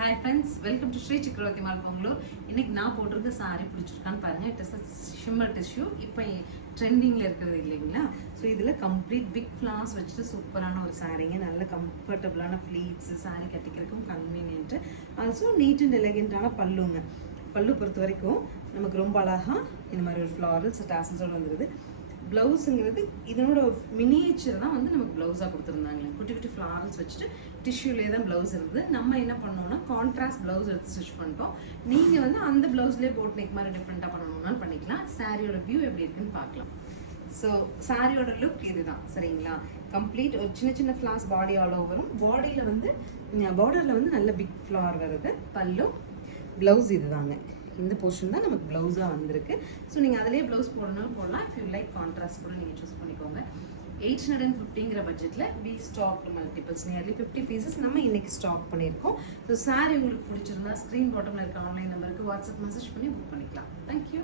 Hi friends, welcome to Shri Chakravarthi mall Bangalore. இன்னைக்கு நான் போட்டிருக்க சாரி பிடிச்சிருக்கான்னு பாருங்க. It is shimmer tissue. இப்போ ட்ரெண்டிங்கில் இருக்கிறது இல்லைங்களா? ஸோ இதில் கம்ப்ளீட் பிக் ஃப்ளார்ஸ் வச்சுட்டு சூப்பரான ஒரு சாரீங்க. நல்ல கம்ஃபர்டபுளான ஃப்ளீட்ஸு, சாரீ கட்டிக்கிறதுக்கும் கன்வீனியன்ட்டு. ஆல்சோ நீட் அண்ட் எலகெண்ட்டான பல்லுங்க. பல்லு பொறுத்த வரைக்கும் நமக்கு ரொம்ப அழகாக இந்த மாதிரி ஒரு ஃப்ளாரல்ஸ் டாசல்ஸோடு வந்துடுது. ப்ளவுஸுங்கிறது இதனோட மினியேச்சர் தான் வந்து நமக்கு ப்ளவுஸாக கொடுத்துருந்தாங்க. குட்டி குட்டி ஃப்ளாரல்ஸ் வச்சுட்டு டிஷ்யூலேயே தான் ப்ளவுஸ் இருந்தது. நம்ம என்ன பண்ணோம்னா கான்ட்ராஸ்ட் ப்ளவுஸ் எடுத்து ஸ்டிச் பண்ணிட்டோம். நீங்கள் வந்து அந்த ப்ளவுஸ்லேயே போட் நெக் மாதிரி டிஃப்ரெண்ட்டாக பண்ணணும்னாலும் பண்ணிக்கலாம். சாரியோட வியூ எப்படி இருக்குன்னு பார்க்கலாம். ஸோ சாரியோட லுக் இதுதான், சரிங்களா? கம்ப்ளீட் ஒரு சின்ன சின்ன ஃப்ளார்ஸ் பாடி ஆல் ஓவரும். பாடியில் வந்து பார்டரில் வந்து நல்ல பிக் ஃப்ளார் வருது. பல்லு ப்ளவுஸ் இதுதாங்க. இந்த போர்ஷன் தான் நமக்கு ப்ளவுஸாக வந்திருக்கு. ஸோ நீங்கள் அதிலே ப்ளவுஸ் போடணும்னு போடலாம். இஃப் யூ லைக் கான்ட்ராஸ்ட் கூட நீங்கள் சூஸ் பண்ணிக்கோங்க. 850ங்கிற பட்ஜெட்டில் we stock multiples nearly 50 pieces நம்ம இன்னைக்கு ஸ்டாக் பண்ணியிருக்கோம். ஸோ சாரி உங்களுக்கு பிடிச்சிருந்தா ஸ்க்ரீன் பாட்டமில் இருக்க ஆன்லைன் நம்பருக்கு வாட்ஸ்அப் மெசேஜ் பண்ணி புக் பண்ணிக்கலாம். தேங்க்யூ.